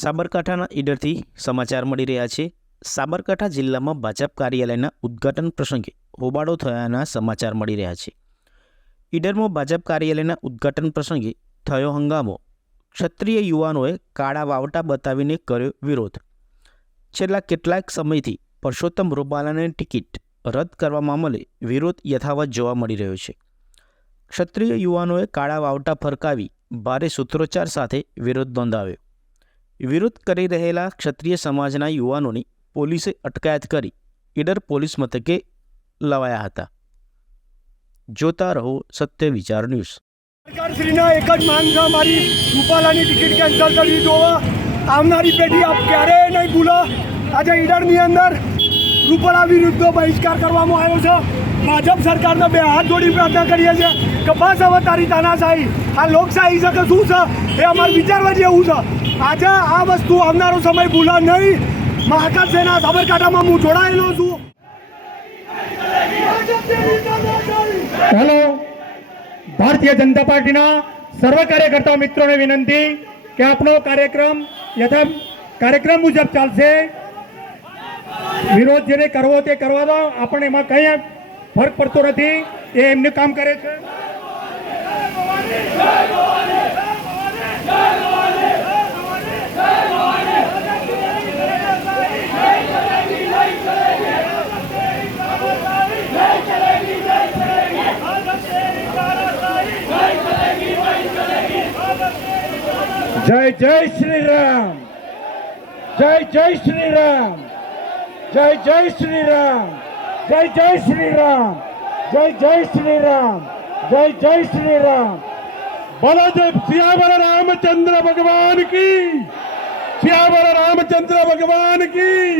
સાબરકાંઠાના ઈડરથી સમાચાર મળી રહ્યા છે. સાબરકાંઠા જિલ્લામાં ભાજપ કાર્યાલયના ઉદ્ઘાટન પ્રસંગે હોબાળો થયાના સમાચાર મળી રહ્યા છે. ઈડરમાં ભાજપ કાર્યાલયના ઉદ્ઘાટન પ્રસંગે થયો હંગામો. ક્ષત્રિય યુવાનોએ કાળા વાવટા બતાવીને કર્યો વિરોધ. છેલ્લા કેટલાક સમયથી પરસોત્તમ રૂપાલાની ટિકિટ રદ કરવા મામલે વિરોધ યથાવત જોવા મળી રહ્યો છે. ક્ષત્રિય યુવાનોએ કાળા વાવટા ફરકાવી ભારે સૂત્રોચ્ચાર સાથે વિરોધ નોંધાવ્યો. વિરોધ કરી રહેલા ક્ષત્રિય સમાજના યુવાનોની પોલીસે અટકાયત કરી. ઈડર પોલીસ મથકે લવાયા હતા. જોતા રહો સત્ય વિચાર ન્યૂઝ. સરકારશ્રીના એક જ માંગ છે અમારી રૂપાલાની ટિકિટ કેન્સલ કરવી જોવા આવનારી પેઢી આપ ક્યારેય નહીં ભૂલો. આજે ઈડરની અંદર રૂપાલા વિરુદ્ધનો બહિષ્કાર કરવામાં આવ્યો છે. ભાજપ સરકારને બે હાથ જોડી પ્રાર્થના કરીએ છીએ કે બસ હવે તારી તાનાશાહી. આ લોકશાહી છે કે શું છે? એ અમારે વિચારવા જેવું છે. આજે આ વસ્તુ આવનારો સમય ભૂલા નહીં. મહાકાલ સેના સાબરકાંઠામાં હું જોડાયેલો છું. હેલો. ભારતીય જનતા પાર્ટીના સર્વ કાર્યકર્તા મિત્રોને વિનંતી કે આપનો કાર્યક્રમ યથા કાર્યક્રમ મુજબ ચાલશે. વિરોધ જેને કરવો તે કરવા દો. આપણને એમાં કંઈ ફરક પડતો નથી. એ એમનું કામ કરે છે. જય જય શ્રી રામ. જય જય શ્રી રામ. જય જય શ્રી રામ જય જય શ્રી રામ જય જય શ્રી રામ જય જય શ્રી રામ બલદેવ સિયાવર રામચંદ્ર ભગવાન કી સિયાવર રામચંદ્ર ભગવાન કી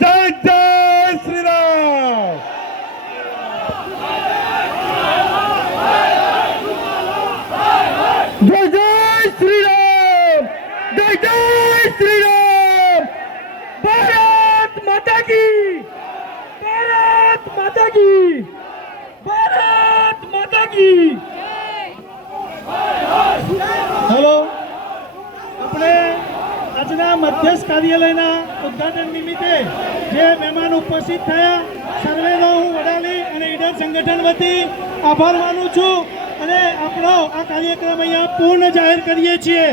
જય જય શ્રી રામ જય જય શ્રી રામ જય જય શ્રી રામ ભારત માતા કી ભારત માતા ભારત માતા હેલો. આપણે આજના મધ્યસ્થ કાર્યાલયના ઉદ્ઘાટન નિમિત્તે જે મહેમાન ઉપસ્થિત થયા સર્વેનો હું વડાલી અને ઈડર સંગઠન વતી આભાર માનું છું અને આપણો આ કાર્યક્રમ અહીંયા પૂર્ણ જાહેર કરીએ છીએ.